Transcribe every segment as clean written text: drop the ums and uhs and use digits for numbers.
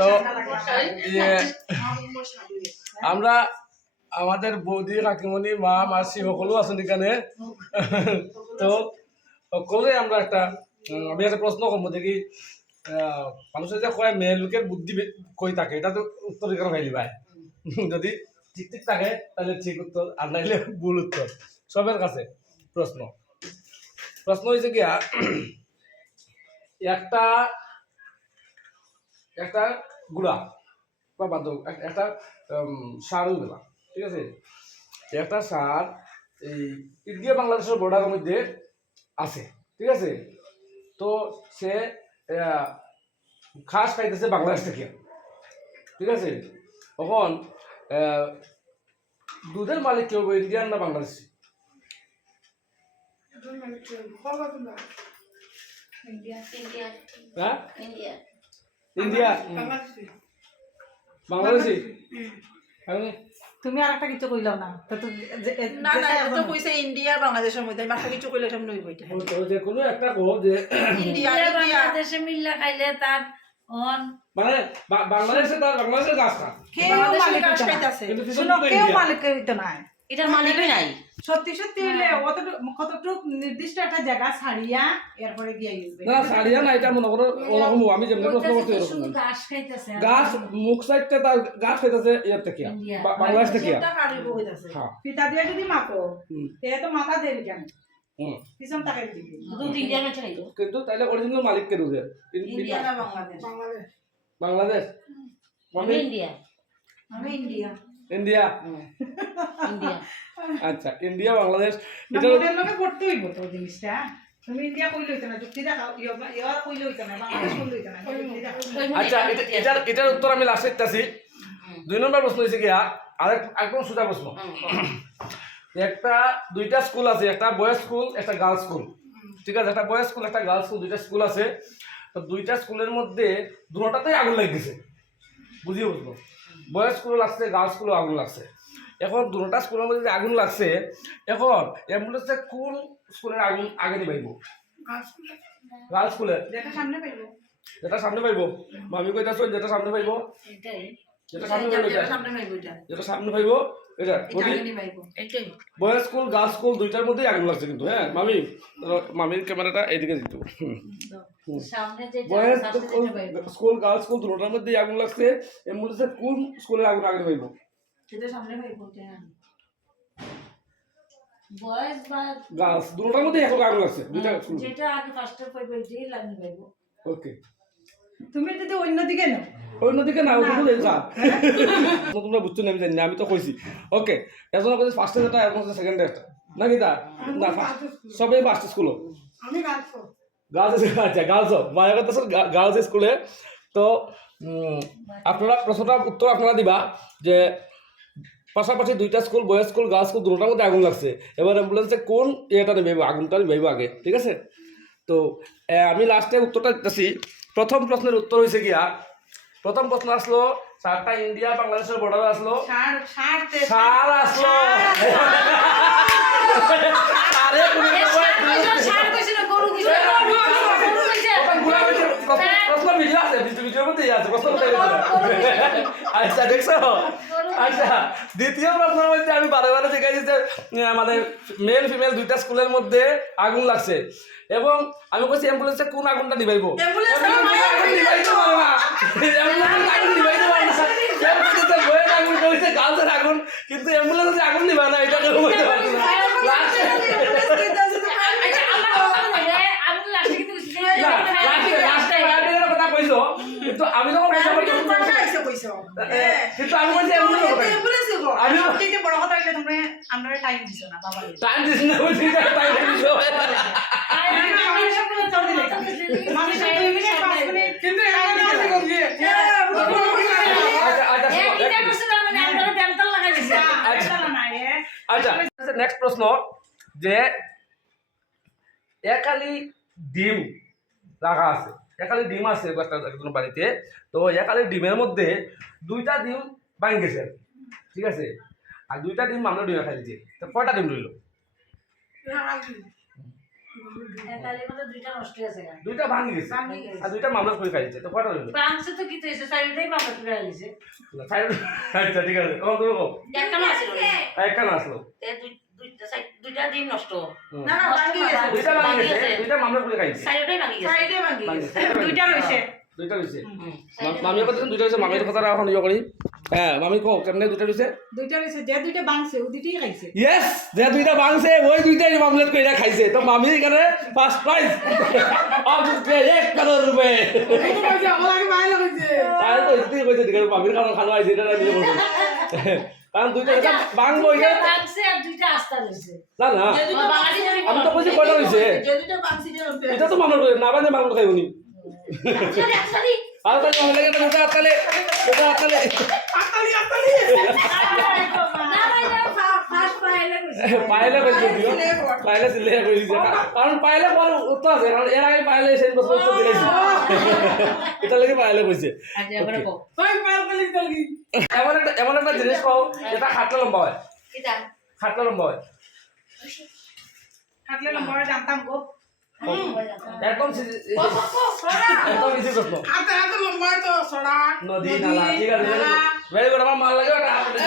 তো আমরা আমাদের বৌদি কাকিমণি মা মাসি সকলো আছেন এখানে। তো সকলে আমরা আমি একটা প্রশ্ন করবো দেখি মানুষের যে কয় মেয়ে লোকের বুদ্ধি কই থাকে, এটা তো উত্তর এখানে পাইলি ভাই। যদি ঠিক ঠিক থাকে তাহলে ঠিক উত্তর, আর নাইলে ভুল উত্তর। সবের কাছে প্রশ্ন হয়েছে গিয়া একটা একটা গুড়া বা বাদক একটা সার গুলা, ঠিক আছে? একটা সার এই ইন্ডিয়া বাংলাদেশের বর্ডারের মধ্যে আছে, ঠিক আছে? তো সে ঘাস খাইতেছে বাংলাদেশ থেকে, ঠিক আছে? তখন দুধের মালিক কেউ ইন্ডিয়ান না বাংলাদেশি? ইন্ডিয়া বাংলাদেশি। তুমি আর একটা কিছু কইলাও না না না তো কইছে ইন্ডিয়া বাংলাদেশের মধ্যে মাথা কিছু কইলে সব নই বইটা যে কোনো একটা কো যে ইন্ডিয়া বাংলাদেশে মিল্লা খাইলে তার অন মানে বাংলাদেশের গাছ খা কেউ মালিক গাছ খাইতাছে শুনো কেউ মালিক হইতো না, এটা মালিকই নাই। সত্যি সত্যি হইলে কতটুকু নির্দিষ্ট একটা জায়গা ছাড়িয়া এরপরে গিয়ে ইউজ না ছাড়িয়া না, এটা মনে করো ওরকম আমি যেমন প্রশ্ন করতে এরকম গাছ খাইতেছে, গাছ মুখ সাইডতে তার গাছ খাইতেছে ইয়ার থেকে বাংলাদেশ থেকে। হ্যাঁ পিতা দিয়ে যদি মাপো তে তো মাথা দেরি কেন পিছন তাকাই দিবি দুধ ইন্ডিয়া না চাইতো, কিন্তু তাইলে অরিজিনাল মালিক কে দুধে ইন্ডিয়া না বাংলাদেশ? বাংলাদেশ আমি ইন্ডিয়া, আমি ইন্ডিয়া ইন্ডিয়া ইন্ডিয়া। আচ্ছা ইন্ডিয়া বাংলাদেশ এটা ওদের লগে পড়তে হইব তো জিনিসটা। তুমি ইন্ডিয়া কইলে হইতো না, যুক্তি দেখাও, ইয়া কইলে হইতো না, বাংলাদেশ কইলে হইতো না, যুক্তি দেখাও। আচ্ছা এটার উত্তর আমি লাস্টে দিতেছি। 2 নম্বর প্রশ্ন হইছে কি একদম সোজা প্রশ্ন। দুইটা স্কুল আছে, একটা বয়েজ স্কুল একটা গার্লস স্কুল, ঠিক আছে? একটা বয়েজ স্কুল একটা গার্লস স্কুল, দুইটা স্কুল আছে। তো দুইটা স্কুলের মধ্যে দুটোটাতেই আগুন লাগিয়েছে, বুঝিয়ে বুঝলো? বয়েজ স্কুলে লাগছে, গার্লস স্কুলে আগুন লাগছে। এখন দুটা স্কুলের মধ্যে যে আগুন লাগছে, এখন অ্যাম্বুলেন্সে কোন স্কুলের আগুন আগে নিবাইব? গার্লস স্কুলে যেটা সামনে পাইবো, যেটা সামনে পাইব। আমি কইতাছ যেটা সামনে পাইব, এটাই যেটা সামনে পাইব যেটা সামনে পাইব এটা বয়েজ স্কুল গার্লস স্কুল দুইটার মধ্যেই আগুন লাগছে কিন্তু। হ্যাঁ মামির ক্যামেরাটা এইদিকে দিত। বয়েজ স্কুল গার্লস স্কুল দুটার মধ্যেই আগুন লাগছে। অ্যাম্বুলেন্সে কোন স্কুলের আগুন আগে পাইব? যেটা সামনে পাইবো বয়েজ বা গার্লস দুটার মধ্যেই এখন আগুন লাগছে, দুইটা স্কুল যেটা আগে ফার্স্টে পাইবো এটাই লাগনি পাইবো। ওকে তুমি যদি অন্যদিকে নাও, অন্যদিকে না ওগুলো যা তোমরা বুঝতে না, আমি জানি না, আমি তো কইছি। ওকে এজন কইছে ফার্স্টে যেটা এর মধ্যে সেকেন্ডে একটা নাকি তা না সবই ফার্স্ট স্কুল। আমি গার্লস গার্লস আচ্ছা গার্লস মায়া কথা গার্লস স্কুলে। তো আপনারা প্রশ্নটা উত্তর আপনারা দিবা যে পাশাপাশি দুইটা school boys school girls school দুটোর মধ্যে আগুন লাগছে, এবার অ্যাম্বুলেন্সে কোন ইয়েটা নেবে আগুনটা নেবে আগে, ঠিক আছে? তো আমি লাস্টে উত্তরটা দিতেছি। প্রথম প্রশ্নের উত্তর হয়েছে গিয়া, প্রথম প্রশ্ন আসলো সারটা ইন্ডিয়া বাংলাদেশের বর্ডারে আসলো, সার আসলো। প্রশ্ন ভিডিও আছে, ভিডিওর মধ্যেই আছে প্রশ্ন। আচ্ছা দেখছো? আচ্ছা দ্বিতীয় প্রশ্নের মধ্যে আমি বারে বারে দেখাইছি যে মানে মেল ফিমেল দুইটা স্কুলের মধ্যে আগুন লাগছে, এবং আমি বলছি অ্যাম্বুলেন্সে কোন আগুনটা নিবাইব? আগুন কিন্তু অ্যাম্বুলেন্সে আগুন নিবা না, এটা কেউ বলতে পারবে না। কথা কইছো কিন্তু আমি যখন কিন্তু আমি বলছি বড় কথা হইলে তোমরা আমরা টাইম দিছো না বাবা, টাইম দিছ না বলছি টাইম দিছো কিন্তু আচ্ছা নেক্সট প্রশ্ন যে একালি ডিম রাখা আছে, একালি ডিম আছে একজন বাড়িতে। তো একালি ডিমের মধ্যে দুইটা ডিম ভাঙি গেছে, ঠিক আছে? আর দুইটা ডিম আমরা ডিমে খাই দিচ্ছি, তো কয়টা ডিম রইল? তাহলে মতো দুইটা নষ্ট আছে গা দুইটা ভাঙি গেছে আর দুইটা মামলা করে খাইছে তো কয়টা হইলো পাঁচশো তো কি তো এসে চারিটাই মামলা করে আনিছে আচ্ছা ঠিক আছে তখন তুমি কও একটা না আসলো একটা না আসলো দুইটা ডিম নষ্ট না না বাকি আছে দুইটা ভাঙি গেছে দুইটা মামলা করে খাইছে চারিটাই ভাঙি গেছে সাইডে ভাঙি গেছে দুইটা রয়েছে দুইটা হইছে মামির কথা দুইটা হইছে মামির কথাটা এখন ইয়ে করি হ্যাঁ মামি কও কেমনে দুইটা হইছে দুইটা রয়েছে যে দুইটা বাংছে ও দুইটাই খাইছে ইয়েস যে দুইটা ভাঙছে ওই দুইটাই মামলেট কইরা খাইছে তো মামি এখানে first prize up to 1 crore রুপে তাই তো ইতি কইছে দিকে মামির খানো আইছে এটা আমি বলছি কারণ দুইটা এটা ভাঙবো এটা ভাঙছে আর দুইটা আস্তা রয়েছে না না যে দুটো বাঙালি জানি আমি তো কইছি কয়টা হইছে যে দুটো বাংসি যে এটা তো মামলা করে না বাজে মামলা খাইবনি সরি সরি আর তো মামলা করে দুটো আতালে না ভাই ফার্স্ট পাইলে কইছে পাইলে কইছে দিও পাইলে দিলে কইছে কারণ পাইলে বড় উত্তর আছে কারণ এর আগে পাইলে সেই বছর উত্তর দিয়েছি এটা লাগি পাইলে কইছে আজ এবারে কও এমন একটা জিনিস পাও যেটা খাটলা লম্বা হয় কিটা খাটলা লম্বা হয় কাটলে লম্বা জানতাম গো একদম একদম ইজি প্রশ্ন নদী নালা ঠিক আছে ভেরি গুড আমার মাল লাগে একটা হাত দিন।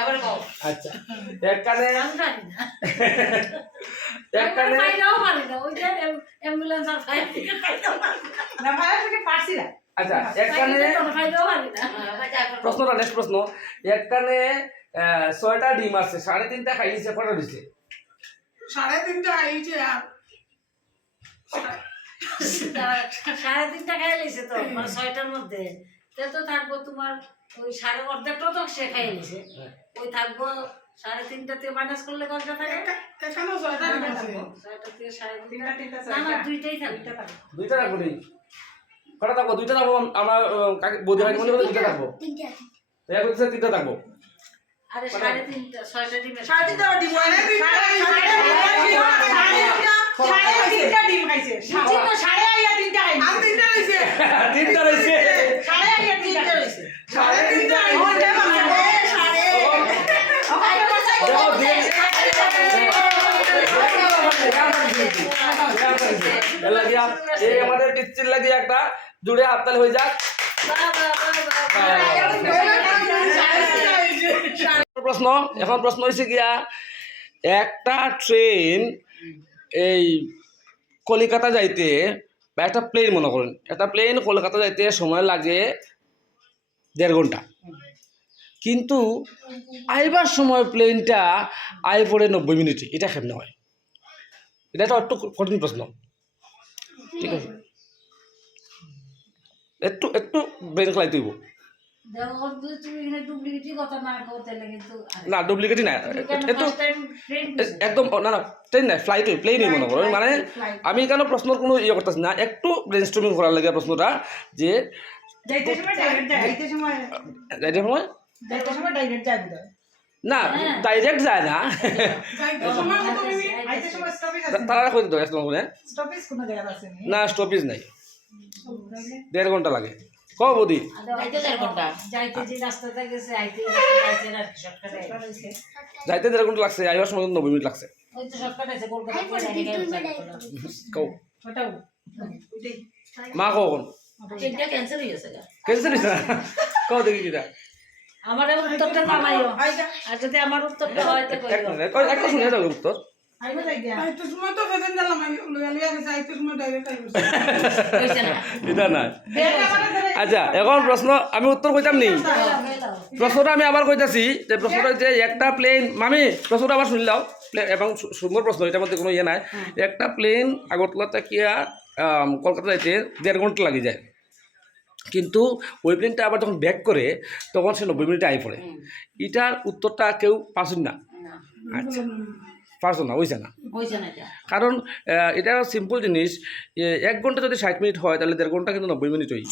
এবারে কও আচ্ছা একখানে আমি জানি না একখানে পাইলেও পারি না ওই যে অ্যাম্বুলেন্স আর পাইলেও পারি না না ভাই থেকে পারছি না আচ্ছা একখানে পাইলেও পারি না প্রশ্নটা নেক্সট প্রশ্ন একখানে 6টা ডিম আছে 3.5টা খাইছে কটা দিছে 3.5 আইছে আর 3.5টা খাই লেছে তো মানে 6টার মধ্যে তে তো থাকবো তোমার ওই 1.5টাও তো সে খাই লেছে ওই থাকবো 3.5টা তে মাইনাস করলে কতটা থাকে এখানেও 6টা ডিম আছে 6টা থেকে 3.5 তিনটা না না দুইটাই থাকবে দুইটা রাখবো নি কটা থাকবো দুইটা থাকবো আমার বৌদি ভাই মনে করে দুইটা থাকবো এক হচ্ছে 3টা থাকবো আরে 3.5 6টা ডিম সাড়ে তিনটা ডিম হয় না তিনটা ডিম খাইছে সাড়ে আইয়া তিনটা খাইছে আর 3টা হইছে 3টা রইছে সাড়ে আইয়া তিনটা তিনটা রয়েছে হইছে 3.5 আইছে এই আমাদের টিচির লাগি একটা জুড়ে হাততালি হয়ে যাক প্রশ্ন এখন প্রশ্ন হয়েছে গিয়া একটা ট্রেন এই কলিকাতা যাইতে বা একটা প্লেন মনে করেন একটা প্লেন কলকাতা যাইতে সময় লাগে 1.5 ঘন্টা কিন্তু আইবার সময় প্লেনটা আই পড়ে 90 মিনিটে এটা কেমনে হয় এটা তো একটু কঠিন প্রশ্ন ঠিক আছে একটু একটু ব্রেন খেলাই তুইব দেখো তুমি এখানে ডুপ্লিকেটই কথা না করতে লাগে কিন্তু না ডুপ্লিকেটই না একটু একদম না না ট্রেন না ফ্লাইট প্লেনই মনে করো মানে আমি কেন প্রশ্নের কোনো ইয়ে করতেছি না একটু ব্রেন স্ট্রমিং করার লাগে প্রশ্নটা যে যাইতে সময় ডাইরেক্ট যায় যাইতে সময় যাইতে সময় ডাইরেক্ট যায় বুঝা না ডাইরেক্ট যায় না যাইতে সময় তো তুমি আইতে সময় স্টপেজ আছে তারা কই দিত একদম করে স্টপেজ কোন জায়গা আছে না স্টপেজ নাই 1.5 ঘন্টা লাগে কও বৌদি যাইতে 1.5 ঘন্টা যাইতে যে রাস্তাটা গেছে আইতে যাইতে না শর্টকাটে যাইতে 1.5 ঘন্টা লাগছে আইবার সময় 90 মিনিট লাগছে ওই তো শর্টকাট আছে কলকাতা কও ওটাও মা কও কোন ট্রেনটা ক্যান্সেল হয়ে গেছে ক্যান্সেল হইছে কও দেখি কিটা আমার উত্তরটা জানাইও আর যদি আমার উত্তরটা হয় তো কইও একটা শুনে যাবে উত্তর আইবা যাই গিয়া আইতে সময় তো বেদন দিলাম লইয়া লইয়া গেছে আইতে সময় ডাইরেক্ট আইছে হইছে না এটা না বেগ আমাদের আচ্ছা এখন প্রশ্ন আমি উত্তর কইতাম নি প্রশ্নটা আমি আবার কইতাছি যে প্রশ্নটা যে একটা প্লেন মামি প্রশ্নটা আবার শুনলাও এবং সুন্দর প্রশ্ন এটার মধ্যে কোনো ইয়ে নাই একটা প্লেন আগরতলা থেকে কলকাতা যাইতে 1.5 ঘন্টা লাগে যায় কিন্তু ওই প্লেনটা আবার যখন ব্যাক করে তখন সে 90 মিনিটে আই পড়ে এটার উত্তরটা কেউ পারছেন না আচ্ছা পারছো না হইছে না হইছে না এটা কারণ এটা সিম্পল জিনিস 1 ঘন্টা যদি 60 মিনিট হয় তাহলে 1.5 ঘন্টা কিন্তু 90 মিনিট হই